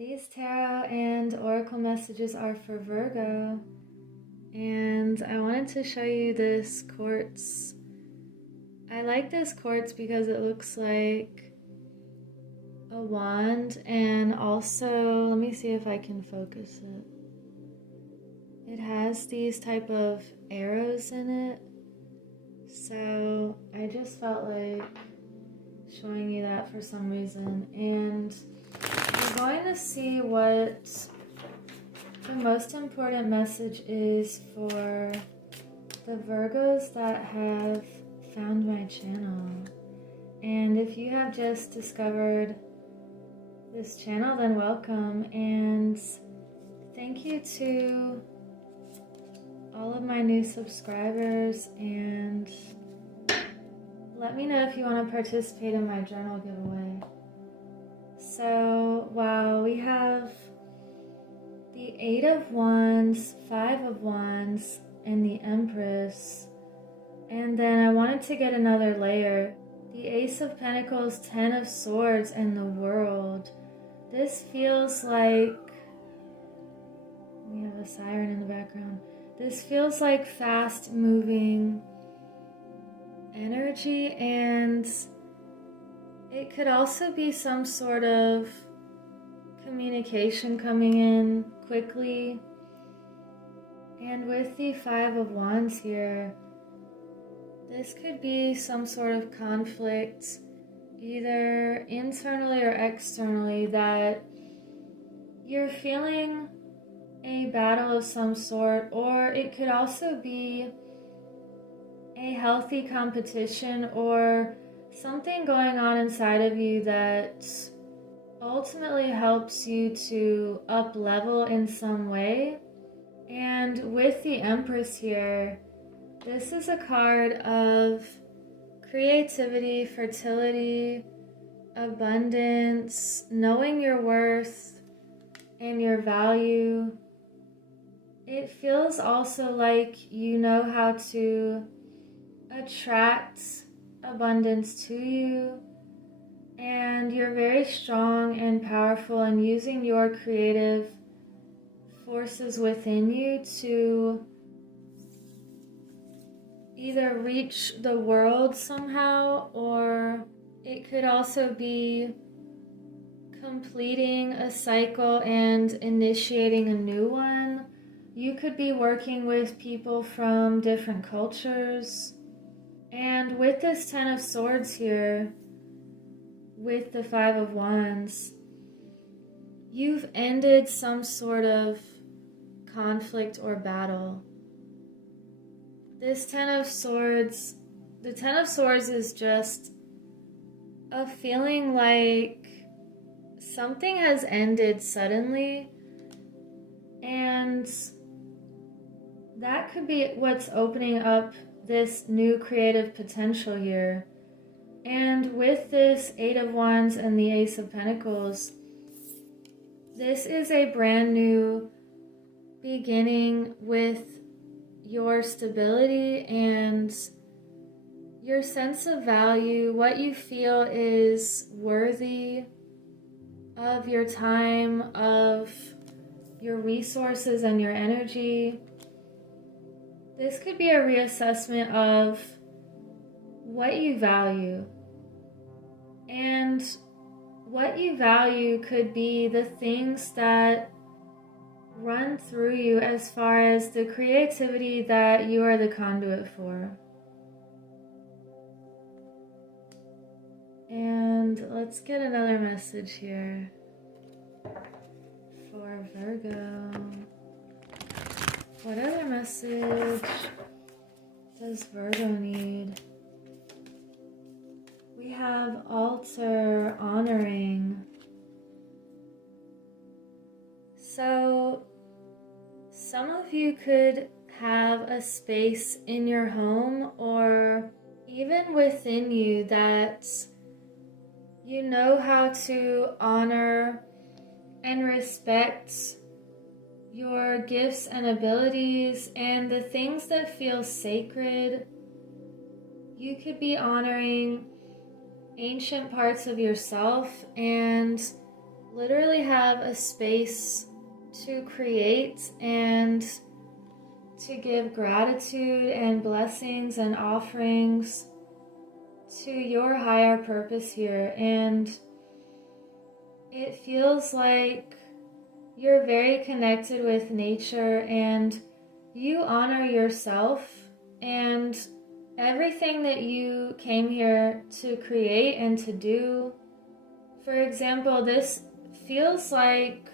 These tarot and oracle messages are for Virgo, and I wanted to show you this quartz. I like this quartz because it looks like a wand, and also, let me see if I can focus it. It has these type of arrows in it, so I just felt like showing you that for some reason. And we're going to see what the most important message is for the Virgos that have found my channel. And if you have just discovered this channel, then welcome, and thank you to all of my new subscribers, and let me know if you want to participate in my journal giveaway. So, wow, we have the 8 of Wands, 5 of Wands, and the Empress. And then I wanted to get another layer. The Ace of Pentacles, 10 of Swords, and the World. This feels like... we have a siren in the background. This feels like fast-moving energy, and it could also be some sort of communication coming in quickly. And with the 5 of Wands here, this could be some sort of conflict, either internally or externally, that you're feeling a battle of some sort, or it could also be a healthy competition or something going on inside of you that ultimately helps you to up level in some way. And with the Empress here, this is a card of creativity, fertility, abundance, knowing your worth and your value. It feels also like you know how to attract abundance to you, and you're very strong and powerful in using your creative forces within you to either reach the world somehow, or it could also be completing a cycle and initiating a new one. You could be working with people from different cultures. And with this 10 of Swords here, with the 5 of Wands, you've ended some sort of conflict or battle. This 10 of Swords, the 10 of Swords is just a feeling like something has ended suddenly, and that could be what's opening up this new creative potential here. And with this 8 of Wands and the Ace of Pentacles, this is a brand new beginning with your stability and your sense of value, what you feel is worthy of your time, of your resources and your energy. This could be a reassessment of what you value. And what you value could be the things that run through you as far as the creativity that you are the conduit for. And let's get another message here for Virgo. What other message does Virgo need? We have altar, honoring. So some of you could have a space in your home or even within you that you know how to honor and respect your gifts and abilities and the things that feel sacred. You could be honoring ancient parts of yourself and literally have a space to create and to give gratitude and blessings and offerings to your higher purpose here. And it feels like you're very connected with nature and you honor yourself and everything that you came here to create and to do. For example, this feels like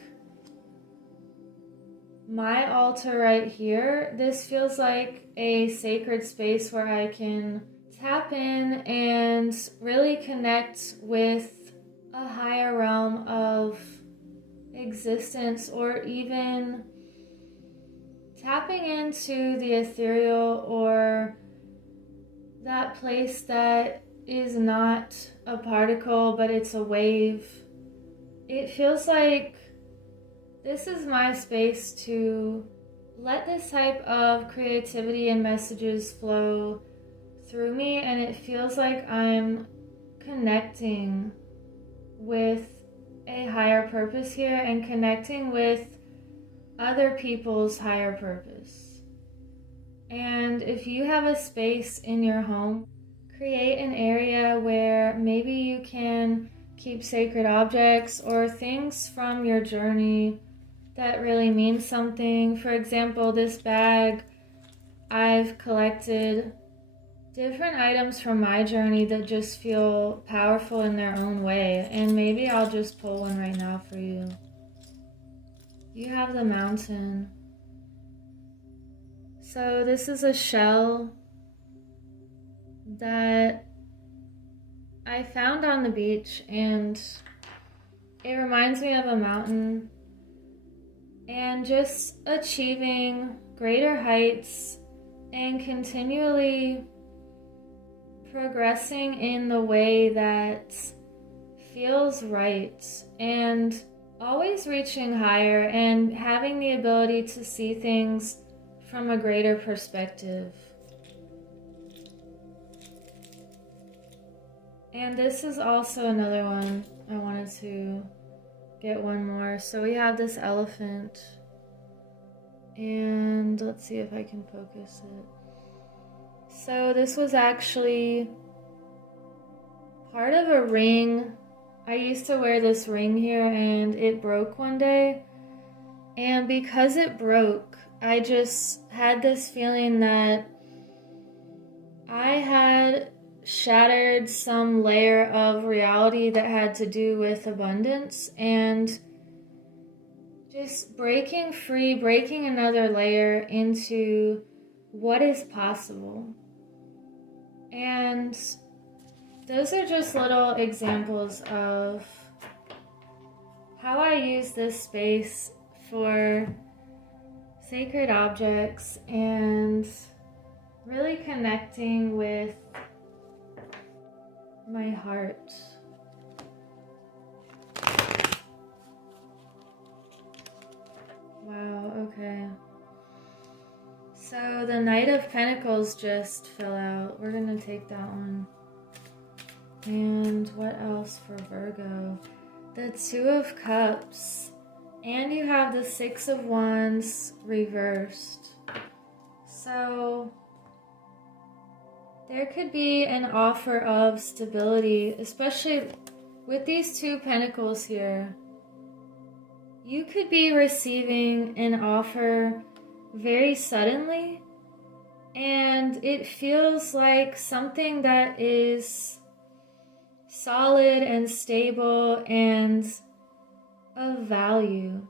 my altar right here. This feels like a sacred space where I can tap in and really connect with a higher realm of existence, or even tapping into the ethereal, or that place that is not a particle but it's a wave. It feels like this is my space to let this type of creativity and messages flow through me, and it feels like I'm connecting with a higher purpose here and connecting with other people's higher purpose. And if you have a space in your home, create an area where maybe you can keep sacred objects or things from your journey that really mean something. For example, this bag, I've collected different items from my journey that just feel powerful in their own way. And maybe I'll just pull one right now for you. You have the mountain. So this is a shell that I found on the beach, and it reminds me of a mountain and just achieving greater heights and continually progressing in the way that feels right, and always reaching higher and having the ability to see things from a greater perspective. And this is also another one. I wanted to get one more. So we have this elephant, and let's see if I can focus it. So this was actually part of a ring. I used to wear this ring here, and it broke one day. And because it broke, I just had this feeling that I had shattered some layer of reality that had to do with abundance, and just breaking free, breaking another layer into what is possible. And those are just little examples of how I use this space for sacred objects and really connecting with my heart. Wow, okay. So the Knight of Pentacles just fell out. We're gonna take that one. And what else for Virgo? The Two of Cups. And you have the Six of Wands reversed. So there could be an offer of stability, especially with these two pentacles here. You could be receiving an offer very suddenly, and it feels like something that is solid and stable and of value.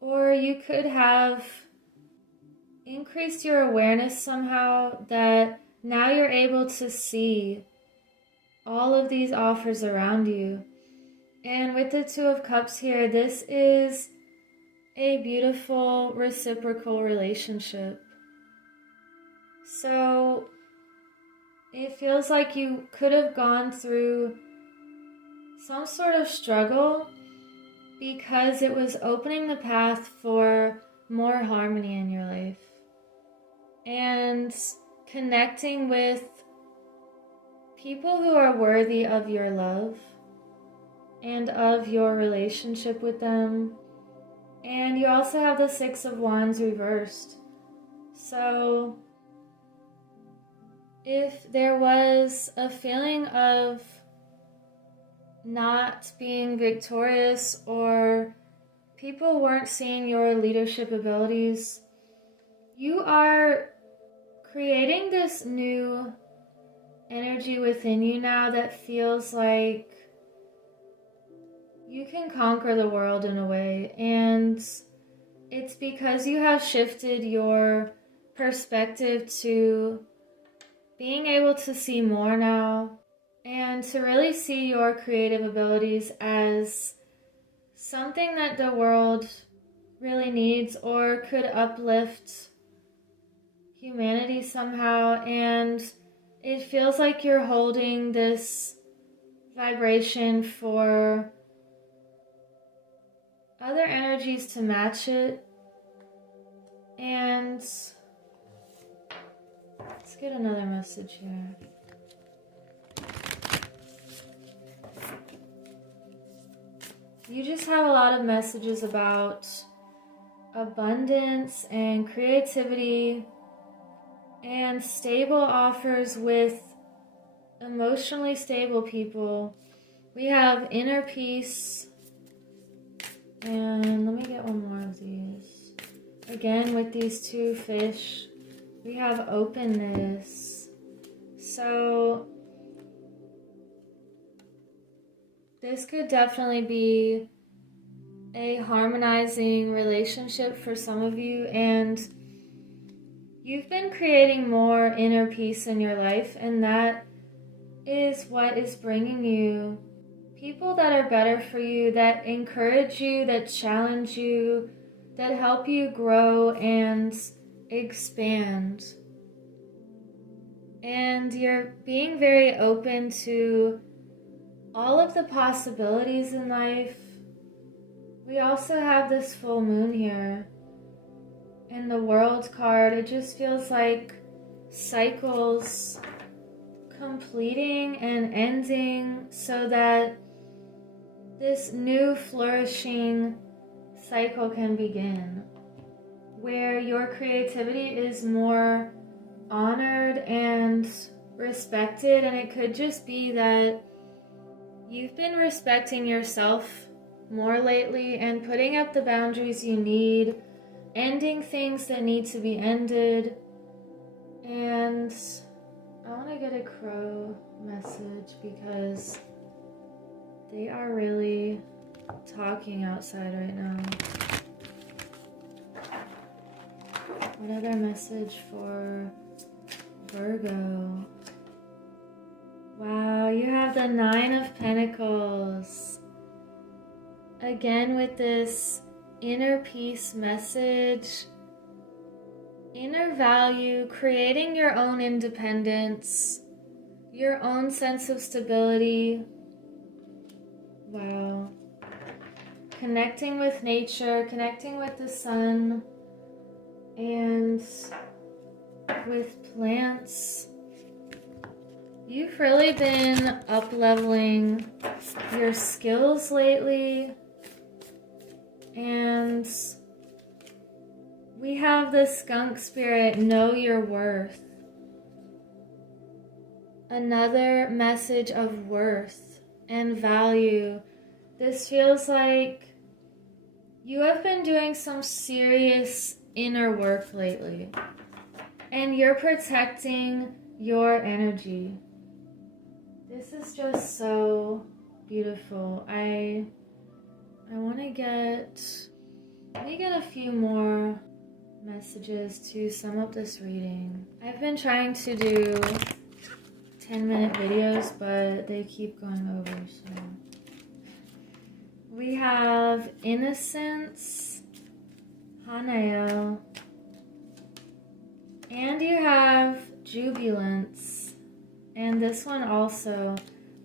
Or you could have increased your awareness somehow that now you're able to see all of these offers around you. And with the Two of Cups here, this is a beautiful reciprocal relationship. So it feels like you could have gone through some sort of struggle because it was opening the path for more harmony in your life and connecting with people who are worthy of your love. and of your relationship with them. And you also have the Six of Wands reversed. So if there was a feeling of not being victorious or people weren't seeing your leadership abilities, you are creating this new energy within you now that feels like you can conquer the world in a way. And it's because you have shifted your perspective to being able to see more now and to really see your creative abilities as something that the world really needs or could uplift humanity somehow. And it feels like you're holding this vibration for other energies to match it. And let's get another message here. You just have a lot of messages about abundance and creativity and stable offers with emotionally stable people. We have inner peace, and let me get one more of these. Again, with these two fish, we have openness. So this could definitely be a harmonizing relationship for some of you, and you've been creating more inner peace in your life, and that is what is bringing you people that are better for you, that encourage you, that challenge you, that help you grow and expand. And you're being very open to all of the possibilities in life. We also have this full moon here. In the World card, it just feels like cycles completing and ending so that this new flourishing cycle can begin, where your creativity is more honored and respected. And it could just be that you've been respecting yourself more lately and putting up the boundaries you need, ending things that need to be ended. And I want to get a crow message because they are really talking outside right now. What other message for Virgo? Wow, you have the Nine of Pentacles. Again with this inner peace message, inner value, creating your own independence, your own sense of stability. Wow. Connecting with nature, connecting with the sun, and with plants. You've really been up-leveling your skills lately. And we have the skunk spirit, know your worth. Another message of worth and value. This feels like you have been doing some serious inner work lately, and you're protecting your energy. This is just so beautiful. I want to let me get a few more messages to sum up this reading. I've been trying to do 10-minute videos, but they keep going over, so. We have Innocence, Hanael, and you have Jubilance, and this one also,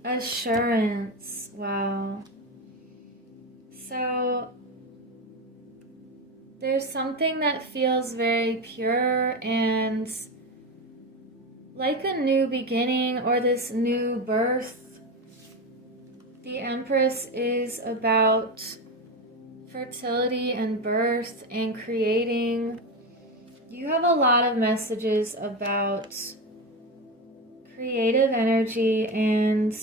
Assurance. Wow. So there's something that feels very pure and like a new beginning or this new birth. The The Empress is about fertility and birth and creating. You have a lot of messages about creative energy and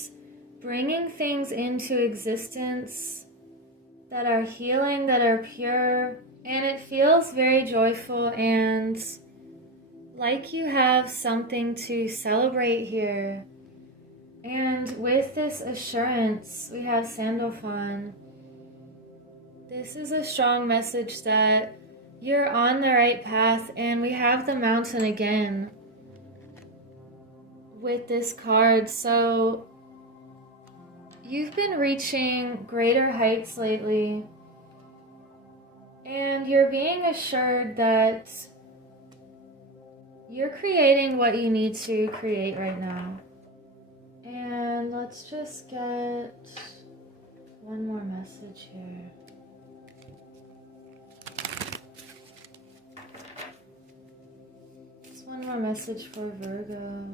bringing things into existence that are healing, that are pure, and it feels very joyful and like you have something to celebrate here. And with this assurance, we have Sandalphon. This is a strong message that you're on the right path, and we have the Mountain again with this card. So you've been reaching greater heights lately, and you're being assured that you're creating what you need to create right now. And let's just get one more message here. Just one more message for Virgo.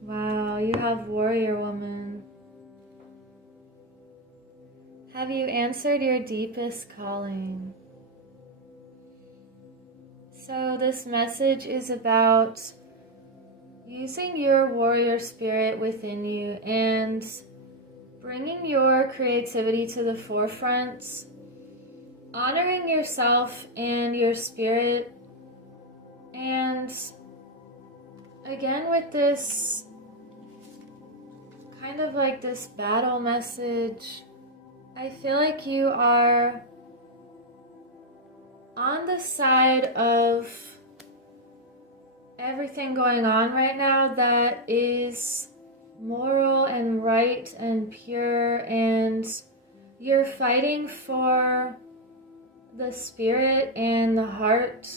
Wow, you have Warrior Woman. Have you answered your deepest calling? So this message is about using your warrior spirit within you and bringing your creativity to the forefront, honoring yourself and your spirit, and again with this kind of like this battle message, I feel like you are on the side of everything going on right now that is moral and right and pure, and you're fighting for the spirit and the heart,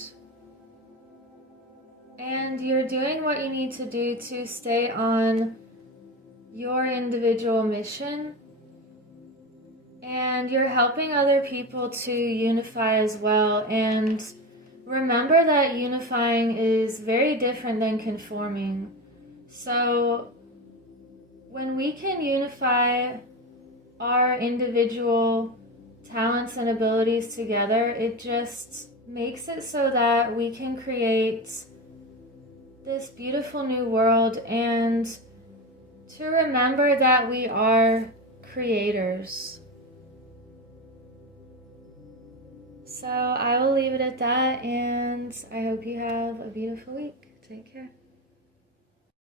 and you're doing what you need to do to stay on your individual mission. And you're helping other people to unify as well. And remember that unifying is very different than conforming. So when we can unify our individual talents and abilities together, it just makes it so that we can create this beautiful new world, and to remember that we are creators. So I will leave it at that, and I hope you have a beautiful week. Take care.